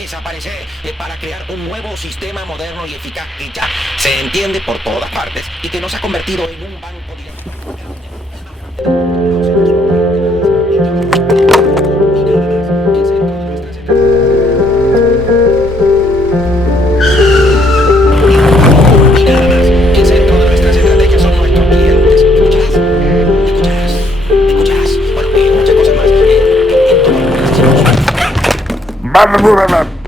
desaparecer para crear un nuevo sistema moderno y eficaz que ya se entiende por todas partes y que nos ha convertido en un banco de... Blah, blah, blah, blah.